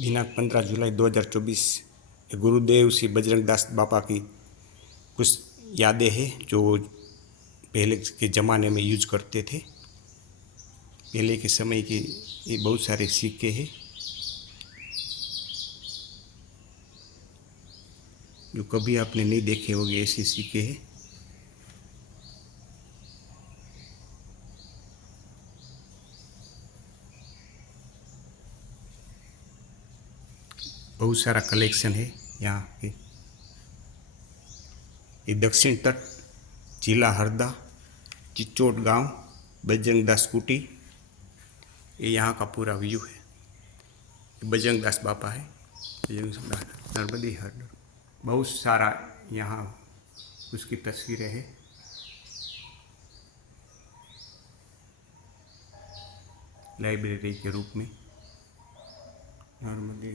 दिनांक 15 जुलाई 2024 गुरुदेव श्री बजरंग दास बापा की कुछ यादें हैं जो पहले के ज़माने में यूज करते थे। पहले के समय के ये बहुत सारे सिक्के हैं जो कभी आपने नहीं देखे होंगे, ऐसे सिक्के हैं। बहुत सारा कलेक्शन है यहाँ पे। ये दक्षिण तट, जिला हरदा, चिचोट गांव, बजरंग दास कुटी, ये यहाँ का पूरा व्यू है। बजरंग दास बापा है, बजरंग दास नर्मदी हर बहुत सारा यहाँ उसकी तस्वीरें हैं। लाइब्रेरी के रूप में नर्मदी